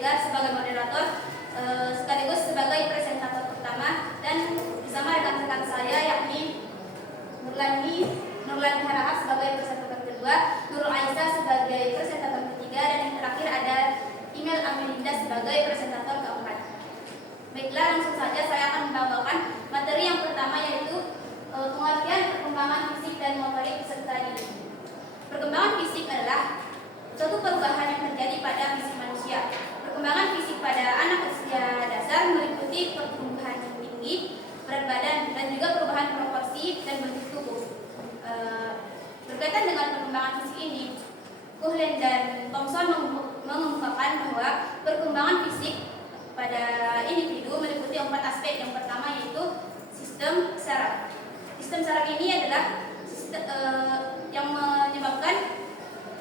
Edgar sebagai moderator sekaligus sebagai presentator utama, dan bersama rekan-rekan saya yakni Nurlani Harahap sebagai presentator kedua, Nurul Aisyah sebagai presentator ketiga, dan yang terakhir ada Email Amelinda sebagai presentator keempat. Baiklah, langsung saja saya akan membawakan materi yang pertama, yaitu pengertian perkembangan fisik dan motorik peserta didik. Perkembangan fisik adalah suatu perubahan yang terjadi pada fisik manusia. Perkembangan fisik pada anak usia dasar meliputi pertumbuhan tinggi, berat badan, dan juga perubahan proporsi dan bentuk tubuh. Berkaitan dengan perkembangan fisik ini, Kuhlen dan Thomson mengemukakan bahwa perkembangan fisik pada individu meliputi 4 aspek. Yang pertama yaitu sistem saraf. Sistem saraf ini adalah yang menyebabkan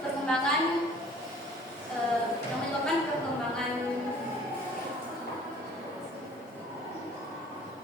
perkembangan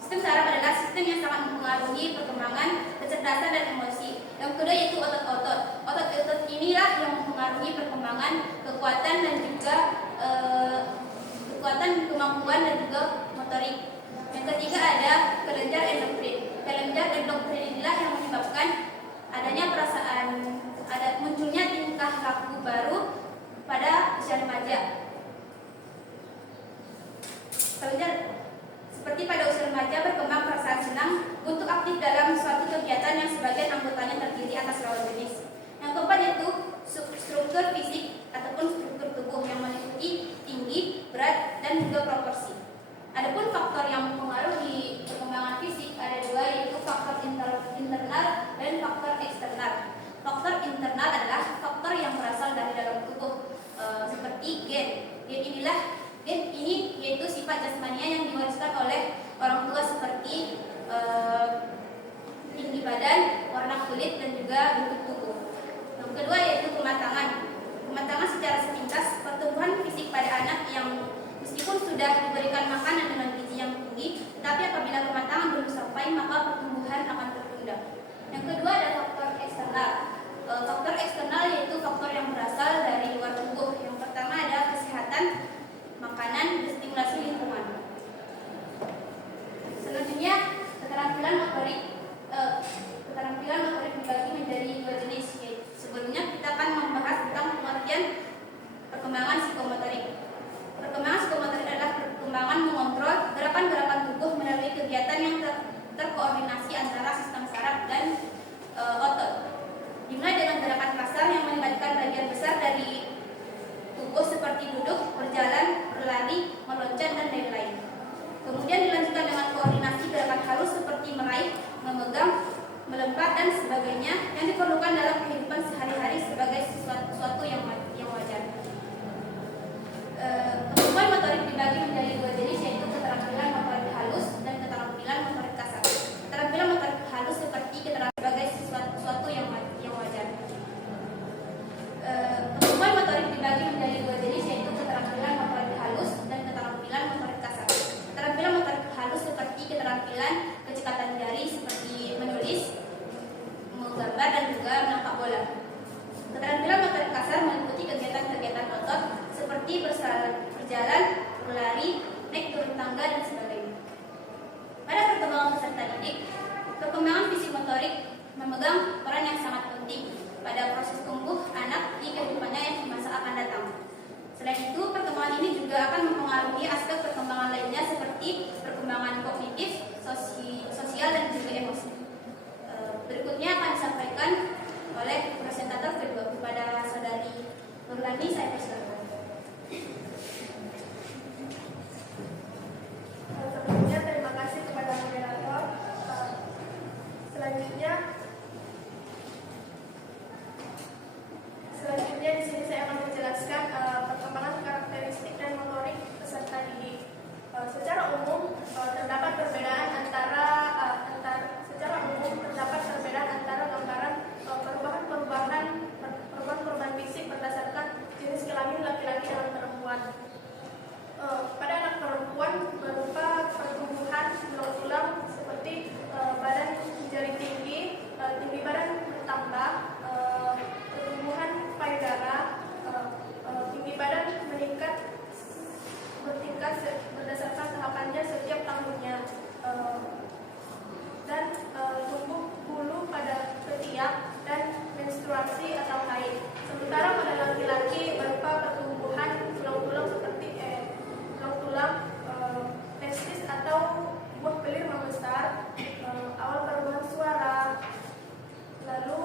sistem saraf adalah sistem yang sangat mempengaruhi perkembangan kecerdasan dan emosi. Yang kedua yaitu otot-otot. Otot-otot inilah yang mempengaruhi perkembangan kekuatan dan juga kemampuan dan juga motorik. Yang ketiga ada kelenjar endokrin. Kelenjar endokrin inilah yang menyebabkan adanya munculnya tingkah laku baru pada usia remaja. Seperti pada usia remaja berkembang perasaan senang untuk aktif dalam suatu kegiatan yang sebagian anggotanya terdiri atas lawan jenis. Yang keempat yaitu struktur fisik ataupun struktur tubuh yang meliputi tinggi, berat, dan juga proporsi. Adapun faktor yang mempengaruhi perkembangan fisik ada dua, yaitu faktor internal dan faktor eksternal. Faktor internal adalah faktor yang berasal dari dalam tubuh, seperti gen. Gen ini yaitu sifat jasmania yang diwariskan oleh orang tua seperti tinggi badan, warna kulit, dan juga bentuk tubuh. Yang kedua yaitu kematangan. Kematangan secara sepintas pertumbuhan fisik pada anak yang meskipun sudah diberikan makanan dengan gizi yang tinggi, tetapi apabila kematangan belum sampai maka pertumbuhan akan tertunda. Yang kedua ada faktor eksternal. Faktor eksternal yaitu faktor yang berasal dari luar tubuh. Yang pertama ada kesehatan, makanan, dan stimulasi lingkungan. Selanjutnya keterampilan motorik dibagi menjadi dua jenis. Sebelumnya kita akan membahas tentang pengertian perkembangan psikomotorik. Perkembangan psikomotorik adalah perkembangan mengontrol gerakan-gerakan tubuh melalui kegiatan yang terkoordinasi antara sistem saraf dan otot. Dimulai dengan gerakan kasar yang melibatkan bagian besar dari tubuh seperti duduk, berjalan, berlari, meloncat, dan lain-lain. Kemudian dilanjutkan dengan koordinasi gerakan halus seperti meraih, memegang, melempar, dan sebagainya yang diperlukan dalam kehidupan sehari-hari sebagai sesuatu yang wajar. Kemampuan motorik dibagi menjadi dua jenis, yaitu keterampilan motorik halus dan keterampilan motorik kasar. Keterampilan motorik halus seperti keterampilan sebagai sesuatu yang wajar. Kemampuan motorik dibagi menjadi dua jenis, yaitu keterampilan motorik halus dan keterampilan motorik kasar. Keterampilan motorik halus seperti keterampilan kecepatan jari seperti menulis, menggambar, dan juga menangkap bola. Keterampilan motorik kasar meliputi kegiatan-kegiatan otot seperti berjalan, berlari, naik turun tangga, dan sebagainya. Pada perkembangan peserta didik, perkembangan fisik motorik memegang peran yang sangat penting pada proses tumbuh anak di kehidupannya yang di masa akan datang. Selain itu, perkembangan ini juga akan mempengaruhi aspek perkembangan lainnya seperti perkembangan kognitif, sosial, dan juga emosi. Berikutnya akan disampaikan oleh presentator kedua kepada saudari Nurlani. Saya persilakan. Sebelumnya terima kasih kepada moderator. Selanjutnya di sini saya akan menjelaskan perkembangan karakteristik dan motorik peserta didik. Secara umum terdapat perbedaan antara gambaran perubahan fisik berdasarkan jenis kelamin berdasarkan tahapannya setiap tahunnya. Dan tumbuh bulu pada ketiak dan menstruasi atau haid. Sementara pada laki-laki berupa pertumbuhan tulang-tulang seperti tulang-tulang testis atau buah belir membesar, awal perubahan suara, lalu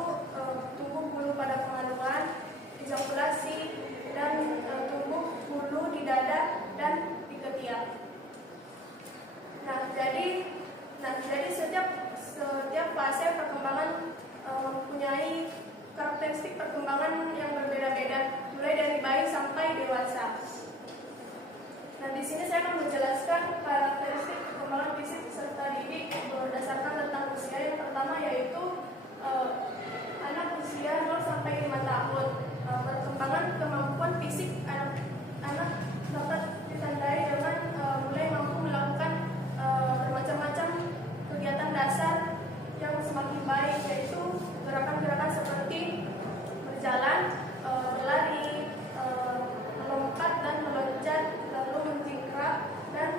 tumbuh bulu pada kemaluan, ejakulasi, dan tumbuh bulu di dada dan di ketiak. Nah, jadi setiap fase perkembangan mempunyai karakteristik perkembangan yang berbeda-beda, mulai dari bayi sampai dewasa. Nah, di sini saya akan menjelaskan karakteristik perkembangan fisik serta didik berdasarkan rentang usia. Yang pertama yaitu anak usia 0 sampai 5 tahun. Perkembangan kemampuan fisik anak dapat ditandai dengan mulai mampu melakukan bermacam-macam kegiatan dasar yang semakin baik, yaitu gerakan-gerakan seperti berjalan, berlari, melompat dan meloncat, lalu menjingkrak dan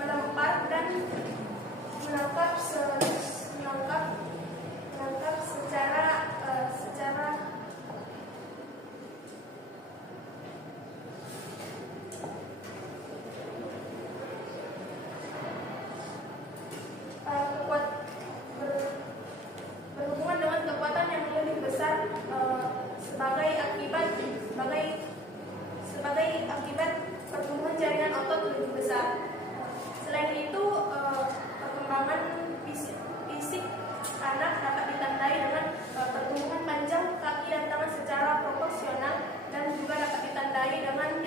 melempar dan menangkap secara berhubungan dengan kekuatan yang lebih besar sebagai akibat pertumbuhan jaringan otot lebih besar. Selain itu, perkembangan fisik anak dapat ditandai dengan pertumbuhan panjang kaki dan tangan secara proporsional dan juga dapat ditandai dengan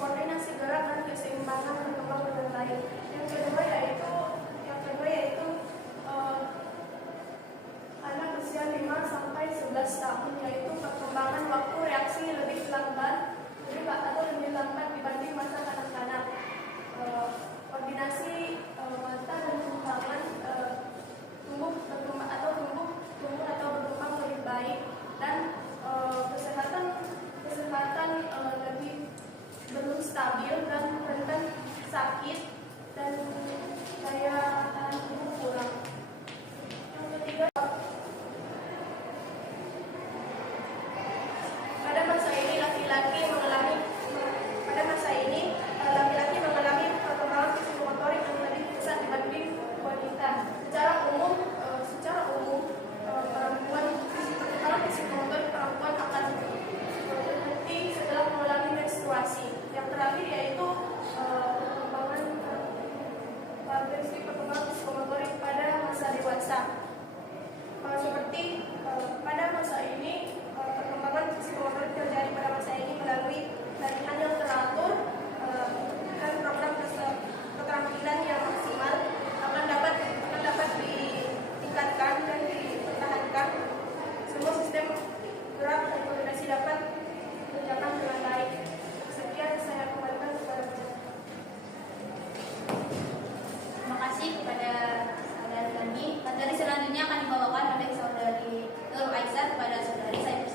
koordinasi gerak dan keseimbangan berkembang dengan baik. Yang kedua yaitu anak usia 5 sampai 11 tahun, yaitu perkembangan waktu reaksi lebih lambat dibanding masa kanak-kanak. Koordinasi mata dan tangan tumbuh berkembang lebih baik, dan kesehatan belum stabil dan rentan sakit, dan daya tahan tubuh kurang. Yang ketiga, pada masa ini laki-laki mengalami perkembangan psikomotorik yang lebih pesat dibanding wanita. Secara umum perkembangan psikomotorik perempuan akan berhenti setelah mengalami menstruasi. Yang terakhir yaitu karakteristik perkembangan psikomotorik pada masa dewasa. Seperti pada masa ini, perkembangan psikomotorik terjadi pada masa ini melalui latihan yang teratur dan program keterampilan yang maksimal akan dapat ditingkatkan dan dipertahankan. Semua sistem gerak dan koordinasi dapat berjalan dengan baik. Sekian, saya kembalikan kepada Terima kasih kepada saudari kami. Materi selanjutnya akan dibawakan oleh saudari Nurul Aisyah kepada saudari saya.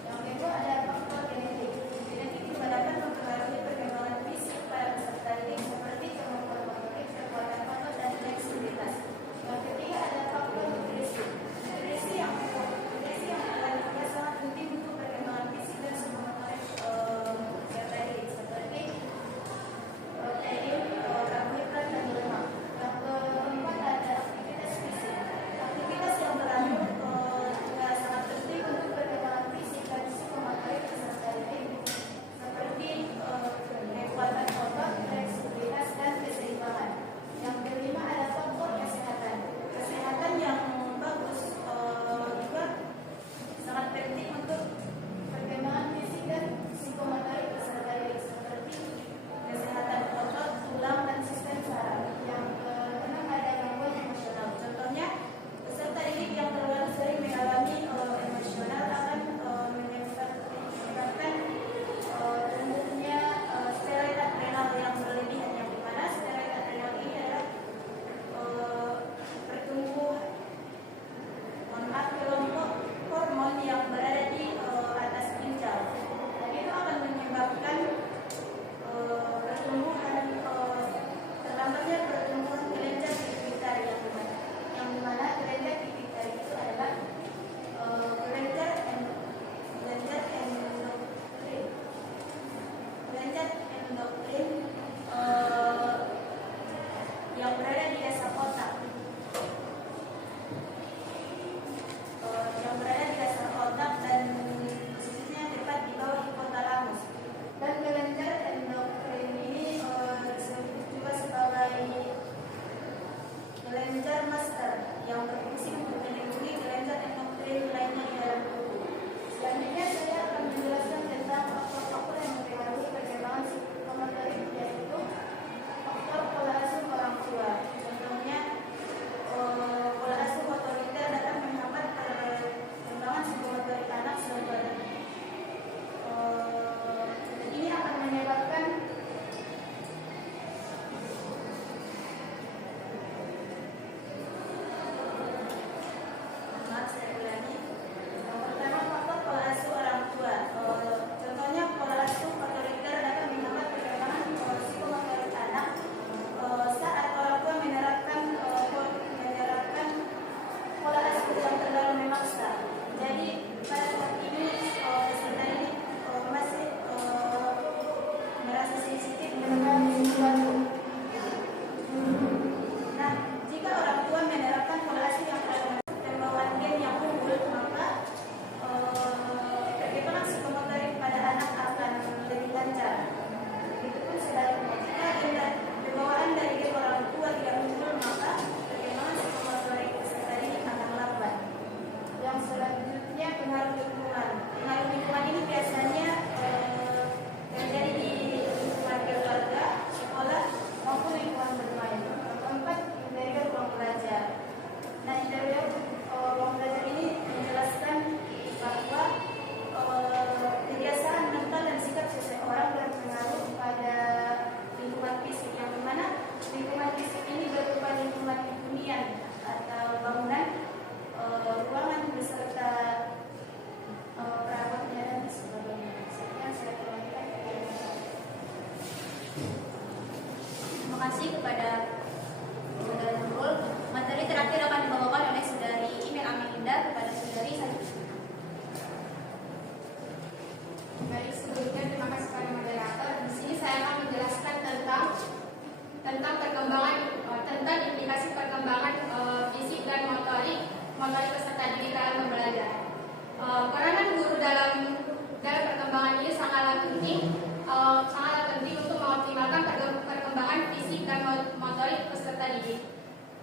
Yang kedua ada faktor genetik. Genetik juga dapat mempengaruhi perkembangan fisik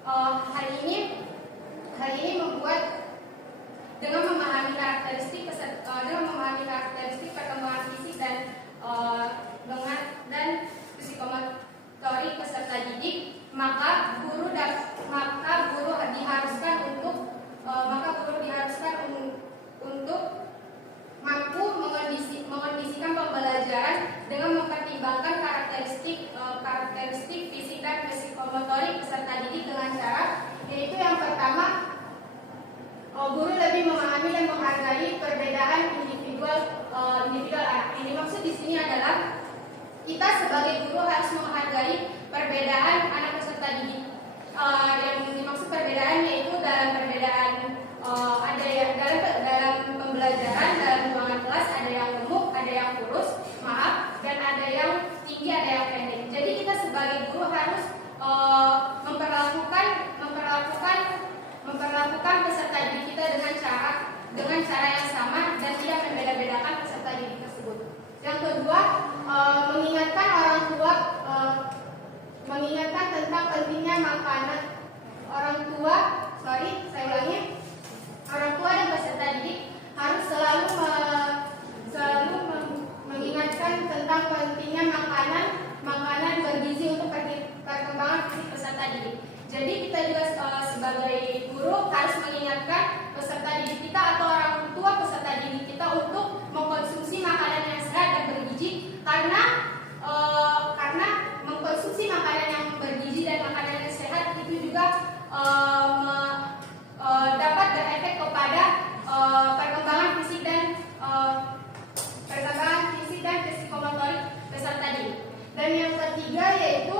hal ini membuat dengan memahami karakteristik perkembangan fisik dan psikomotorik peserta didik, maka guru diharuskan untuk mampu mengondisikan pembelajaran dengan mempertimbangkan karakteristik fisik dan psikomotorik peserta didik dengan cara, yaitu yang pertama, guru lebih memahami dan menghargai perbedaan individual anak. Yang dimaksud di sini adalah kita sebagai guru harus menghargai perbedaan anak peserta didik. Yang dimaksud perbedaan yaitu dalam perbedaan ada yang dalam pembelajaran, dalam ruangan kelas ada yang gemuk, ada yang kurus, dan ada yang tinggi, ada yang pendek. Jadi kita sebagai guru harus memperlakukan peserta didik kita dengan cara yang sama dan tidak membeda-bedakan peserta didik tersebut. Yang kedua, mengingatkan tentang pentingnya makanan. Orang tua dan peserta didik harus selalu mengingatkan tentang pentingnya makanan bergizi untuk perkembangan fisik peserta didik. Jadi kita juga sebagai guru harus mengingatkan peserta didik kita atau orang tua peserta didik kita untuk mengkonsumsi makanan yang sehat dan bergizi, karena mengkonsumsi makanan yang bergizi dan makanan yang sehat itu juga dapat berefek kepada perkembangan fisik dan psikomotorik peserta didik. Dan yang ketiga yaitu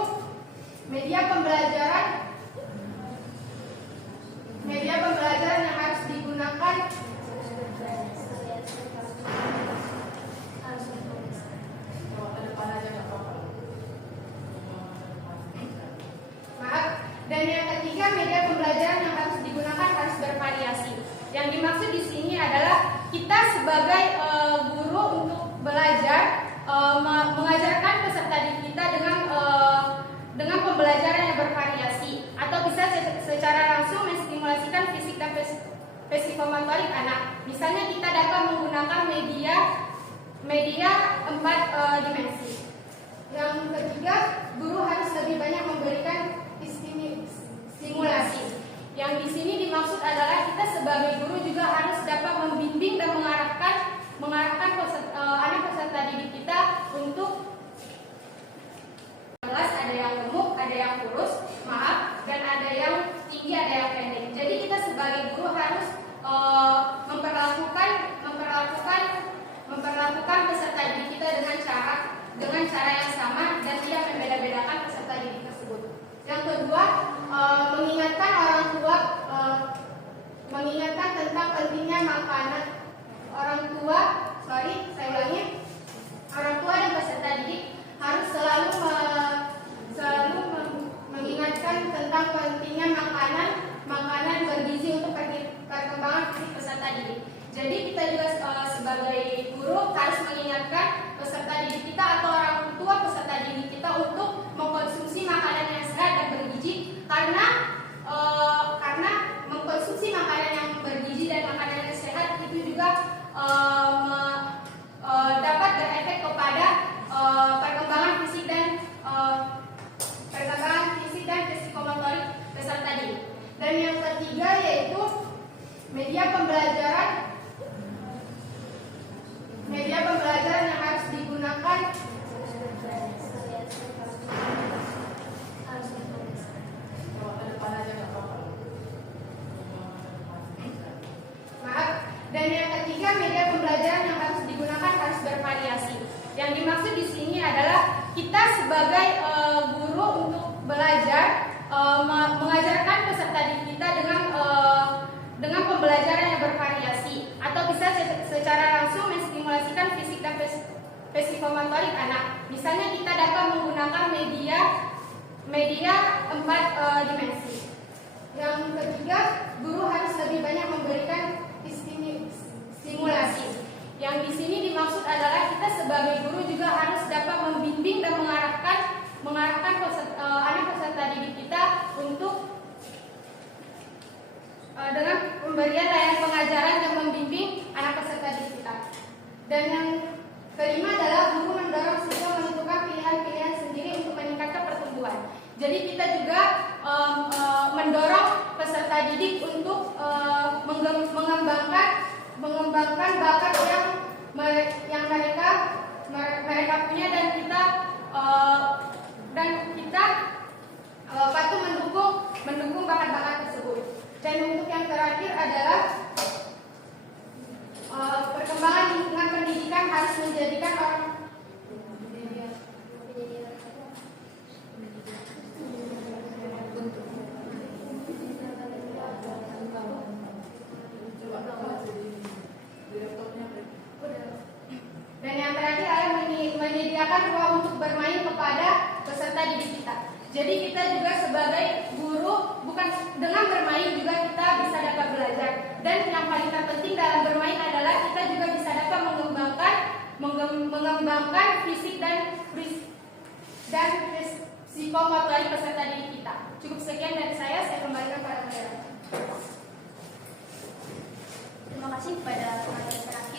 media pembelajaran yang harus digunakan harus bervariasi. Yang dimaksud di sini adalah kita sebagai guru untuk belajar mengajarkan peserta didik kita dengan pembelajaran yang bervariasi, atau bisa secara langsung menstimulasikan fisik dan psikomotorik anak. Misalnya kita dapat menggunakan media 4 dimensi. Yang ketiga, guru harus lebih banyak memberikan stimulasi. Yang di sini dimaksud adalah kita sebagai guru juga harus dapat membimbing dan mengarahkan anak peserta didik kita untuk kelas, ada yang gemuk, ada yang kurus, dan ada yang tinggi, ada yang pendek. Jadi kita sebagai guru harus memperlakukan peserta didik kita dengan cara yang sama dan tidak membeda-bedakan peserta didik tersebut. Yang kedua, mengingatkan tentang pentingnya makanan. Orang tua dan peserta didik harus selalu mengingatkan tentang pentingnya makanan bergizi untuk perkembangan fisik peserta didik. Jadi kita juga sebagai guru harus mengingatkan peserta didik kita atau orang tua peserta didik kita untuk mengkonsumsi makanan yang sehat dan bergizi, karena mengkonsumsi makanan yang bergizi dan makanan yang sehat itu juga dapat berefek kepada perkembangan fisik dan psikomotorik peserta didik. Dan yang ketiga yaitu media pembelajaran yang harus digunakan harus bervariasi. Yang dimaksud di sini adalah kita sebagai guru untuk belajar mengajarkan peserta didik kita dengan pembelajaran yang bervariasi, atau bisa secara langsung menstimulasikan fisik dan psikomotorik anak. Misalnya kita dapat menggunakan media 4 dimensi. Yang ketiga, guru harus lebih banyak memberikan stimulasi. Yang di sini dimaksud adalah kita sebagai guru juga harus dapat membimbing dan mengarahkan anak peserta didik kita untuk dengan pemberian layanan pengajaran dan membimbing anak peserta didik kita. Dan yang kelima adalah guru mendorong siswa menentukan pilihan-pilihan sendiri untuk meningkatkan pertumbuhan. Jadi kita juga mendorong peserta didik untuk mengembangkan bakat yang mereka punya, dan kita patut mendukung bakat-bakat tersebut. Dan untuk yang terakhir adalah perkembangan lingkungan pendidikan harus menjadikan orang dan yang terakhir adalah menyediakan ruang untuk bermain kepada peserta didik kita. Jadi kita juga sebagai guru, bukan dengan bermain juga kita bisa dapat belajar. Dan yang paling terpenting dalam bermain adalah kita juga bisa dapat mengembangkan fisik dan psikomotorik peserta didik kita. Cukup sekian dari saya kembalikan pada moderator. Terima kasih kepada pengajar terakhir.